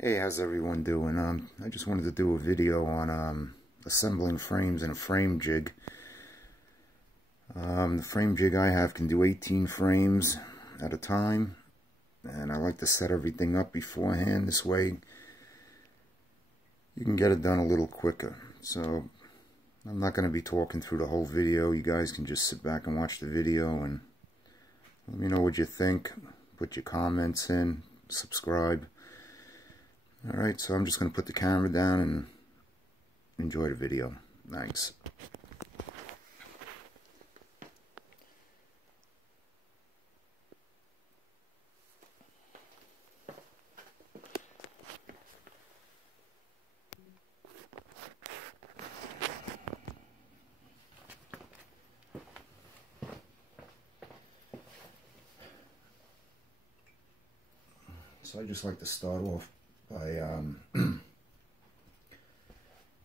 Hey, how's everyone doing? I just wanted to do a video on assembling frames in a frame jig. The frame jig I have can do 18 frames at a time, and I like to set everything up beforehand. This way you can get it done a little quicker. So I'm not going to be talking through the whole video. You guys can just sit back and watch the video and let me know what you think. Put your comments in, subscribe. Alright, so I'm just going to put the camera down and enjoy the video. Thanks. So I just like to start off by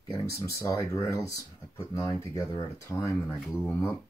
getting some side rails. I put 9 together at a time and I glue them up.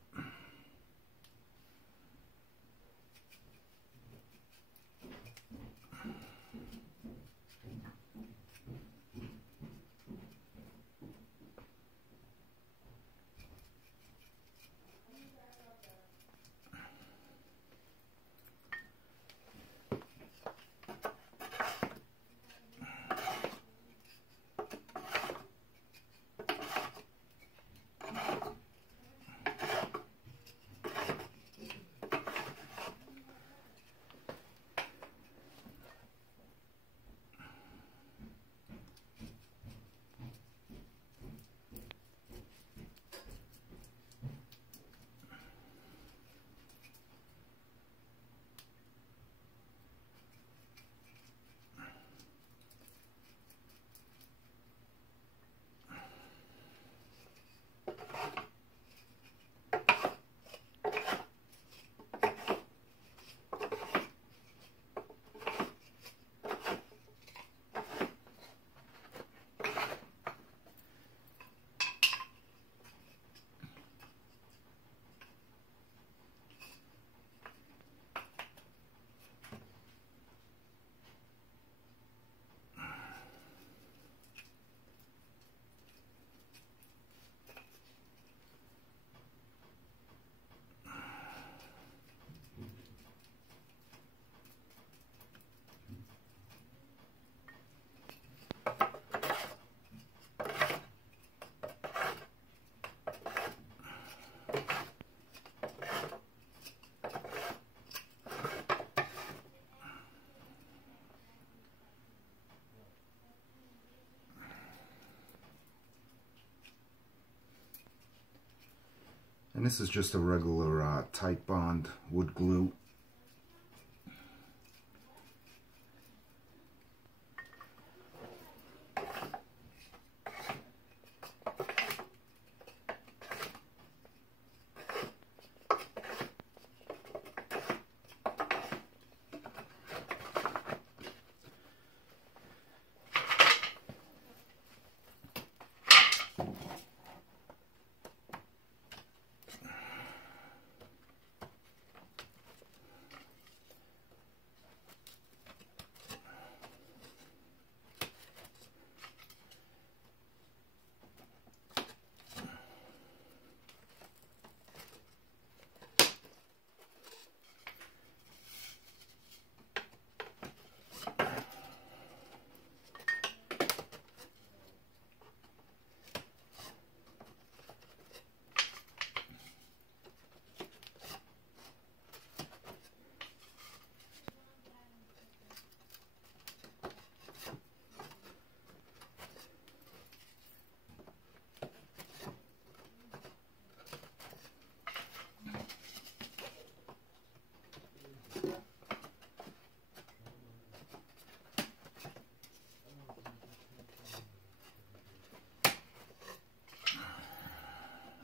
And this is just a regular tight bond wood glue.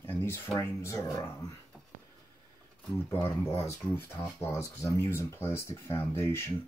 And these frames are groove bottom bars, groove top bars, because I'm using plastic foundation.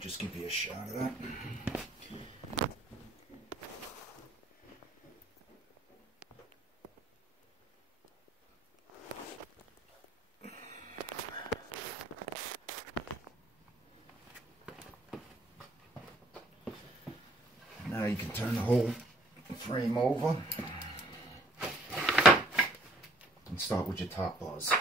just give you a shot of that. Now you can turn the whole frame over and start with your top bars.